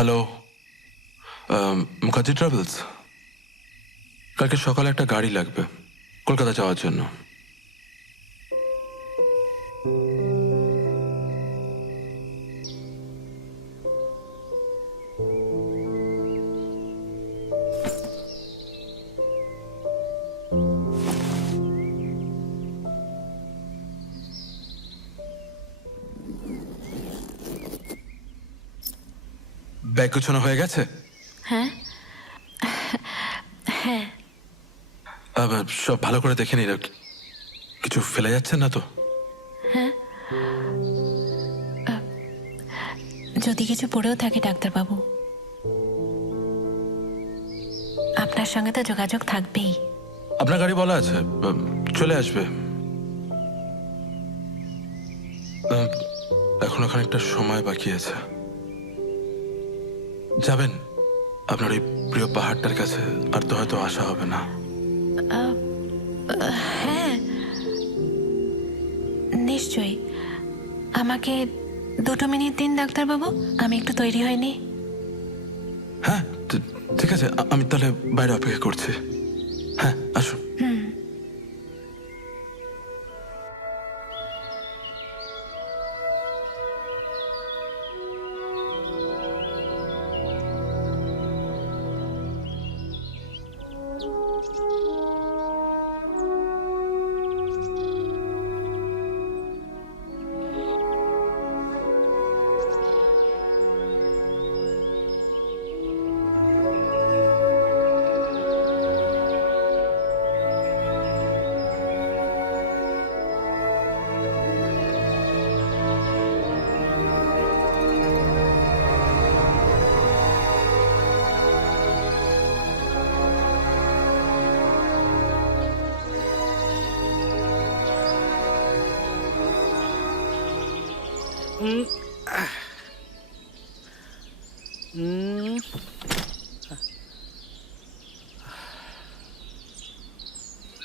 Hello, Mukherjee travels. কালকে সকালে একটা গাড়ি লাগবে কলকাতা যাওয়ার জন্য। ব্যাগ গুছানো হয়ে গেছে? হ্যাঁ হ্যাঁ সব ভালো করে দেখে নিন, কিছু ফেলে যাচ্ছেন না তো? যদি কিছু পড়েও থাকে ডাক্তারবাবু, আপনার সঙ্গে তো যোগাযোগ থাকবেই। আপনার গাড়ি বলা আছে, চলে আসবে। এখনো খানিকটা সময় বাকি আছে। যাবেন আপনার ওই প্রিয় পাহাড়টার কাছে, আর তো হয়তো আসা হবে না। হ্যাঁ নিশ্চয়ই, আমাকে 2 মিনিট দিন ডাক্তারবাবু, আমি একটু তৈরি হয়নি। হ্যাঁ ঠিক আছে, আমি তাহলে বাইরে অপেক্ষা করছি। হ্যাঁ আসুন।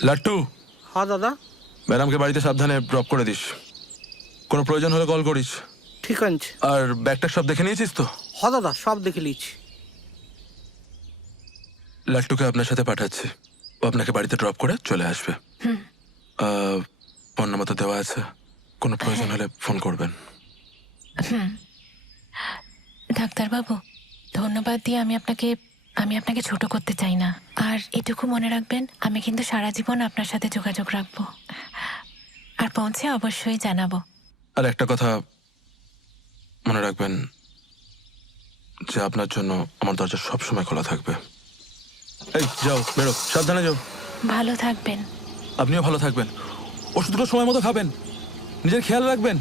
লাট্টু, হ্যাঁ দাদা, ম্যাডামকে বাড়িতে সাবধানে ড্রপ করে দিস। কোনো প্রয়োজন হলে কল করিস। ঠিক আছে। আর ব্যাগটা সব দেখে নিয়েছিস তো? হ্যাঁ দাদা, সব দেখে নিয়েছি। লাট্টুকে আপনার সাথে পাঠাচ্ছি, ও আপনাকে বাড়িতে ড্রপ করে চলে আসবে। ফোন নাম্বার তো দেওয়া আছে, কোনো প্রয়োজন হলে ফোন করবেন। ডাক্তারবাবু, ধন্যবাদ দিয়ে আমি আপনাকে ছোট করতে চাই না। আর এটুকু মনে রাখবেন, আমি কিন্তু সারা জীবন আপনার সাথে যোগাযোগ রাখবো, আর পৌঁছে অবশ্যই জানাবো। আর একটা কথা মনে রাখবেন, যে আপনার জন্য আমার দরজা সবসময় খোলা থাকবে। এই যাও, বেরো, সাবধানে যাও। ভালো থাকবেন। আপনিও ভালো থাকবেন, ওষুধগুলো সময় মতো খাবেন, নিজের খেয়াল রাখবেন।